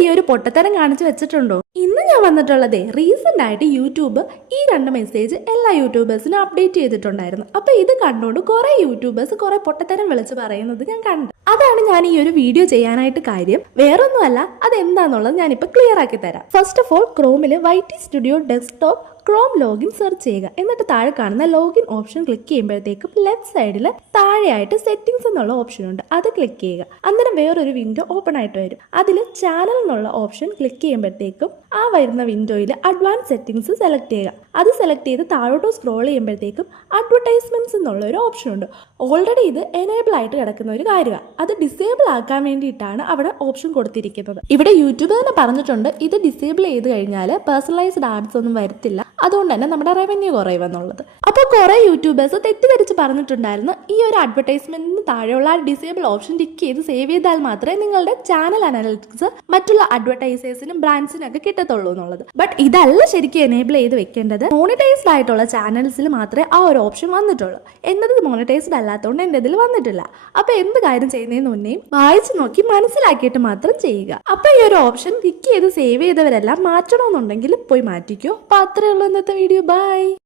ഈ ഒരു പൊട്ടത്തരം കാണിച്ചു വെച്ചിട്ടുണ്ടോ? ഇന്ന് ഞാൻ വന്നിട്ടുള്ളതേ റീസെന്റ് ആയിട്ട് യൂട്യൂബ് ഈ 2 മെസ്സേജ് എല്ലാ യൂട്യൂബേഴ്സിനും അപ്ഡേറ്റ് ചെയ്തിട്ടുണ്ടായിരുന്നു. അപ്പൊ ഇത് കണ്ടുകൊണ്ട് കുറെ യൂട്യൂബേഴ്സ് കുറെ പൊട്ടത്തരം വിളിച്ച് പറയുന്നത് ഞാൻ കണ്ടു. അതാണ് ഞാൻ ഈ ഒരു വീഡിയോ ചെയ്യാനായിട്ട് കാര്യം. വേറൊന്നുമല്ല, അതെന്താന്നുള്ളത് ഞാനിപ്പോൾ ക്ലിയർ ആക്കി തരാം. ഫസ്റ്റ് ഓഫ് ഓൾ, ക്രോമിൽ YT studio desktop chrome login search ചെയ്യുക. എന്നിട്ട് താഴെ കാണുന്ന ലോഗിൻ ഓപ്ഷൻ ക്ലിക്ക് ചെയ്യുമ്പോഴത്തേക്കും ലെഫ്റ്റ് സൈഡിൽ താഴെയായിട്ട് സെറ്റിംഗ്സ് എന്നുള്ള ഓപ്ഷൻ ഉണ്ട്, അത് ക്ലിക്ക് ചെയ്യുക. അന്നേരം വേറൊരു വിൻഡോ ഓപ്പൺ ആയിട്ട് വരും. അതിൽ ചാനൽ എന്നുള്ള ഓപ്ഷൻ ക്ലിക്ക് ചെയ്യുമ്പോഴത്തേക്കും ആ വരുന്ന വിൻഡോയിൽ അഡ്വാൻസ് സെറ്റിംഗ്സ് സെലക്ട് ചെയ്യുക. അത് സെലക്ട് ചെയ്ത് താഴോട്ട് സ്ക്രോൾ ചെയ്യുമ്പോഴത്തേക്കും അഡ്വർടൈസ്മെന്റ്സ് എന്നുള്ള ഒരു ഓപ്ഷൻ ഉണ്ട്. ഓൾറെഡി ഇത് എനേബിൾ ആയിട്ട് കിടക്കുന്ന ഒരു കാര്യമാണ്. അത് ഡിസേബിൾ ആക്കാൻ വേണ്ടിയിട്ടാണ് അവിടെ ഓപ്ഷൻ കൊടുത്തിരിക്കുന്നത്. ഇവിടെ യൂട്യൂബ് തന്നെ പറഞ്ഞിട്ടുണ്ട്, ഇത് ഡിസേബിൾ ചെയ്ത് കഴിഞ്ഞാൽ പേഴ്സണലൈസ്ഡ് ആഡ്സ് ഒന്നും വരത്തില്ല, അതുകൊണ്ട് തന്നെ നമ്മുടെ റവന്യൂ കുറയുമെന്നുള്ളത്. അപ്പോൾ കുറെ യൂട്യൂബേഴ്സ് തെറ്റിദ്ധരിച്ച് പറഞ്ഞിട്ടുണ്ടായിരുന്നു ഈ ഒരു അഡ്വർടൈസ്മെന്റിന് താഴെയുള്ള ആ ഡിസേബിൾ ഓപ്ഷൻ ടിക്ക് ചെയ്ത് സേവ് ചെയ്താൽ മാത്രമേ നിങ്ങളുടെ ചാനൽ അനാലിറ്റിക്സ് മറ്റുള്ള അഡ്വർടൈസേഴ്സിനും ബ്രാൻഡ്സിനും ഒക്കെ കിട്ടത്തുള്ളൂ എന്നുള്ളത്. ബട്ട് ഇതല്ല ശരിക്കും എനേബിൾ ചെയ്ത് വെക്കേണ്ടത്. മോണിറ്റൈസ്ഡ് ആയിട്ടുള്ള ചാനൽസിൽ മാത്രമേ ആ ഒരു ഓപ്ഷൻ വന്നിട്ടുള്ളൂ. എന്നത് മോണിറ്റൈസ്ഡ് അല്ലാത്തതുകൊണ്ട് എൻ്റെ ഇതിൽ വന്നിട്ടില്ല. അപ്പൊ എന്ത് കാര്യം ചെയ്യുന്നതിന് മുന്നേയും വായിച്ചു നോക്കി മനസ്സിലാക്കിയിട്ട് മാത്രം ചെയ്യുക. അപ്പൊ ഈ ഒരു ഓപ്ഷൻ ടിക്ക് ചെയ്ത് സേവ് ചെയ്തവരെല്ലാം മാറ്റണമെന്നുണ്ടെങ്കിൽ പോയി മാറ്റിക്കോ. അപ്പൊ അത്രേ ഉള്ളൂ ഇന്നത്തെ വീഡിയോ. ബൈ.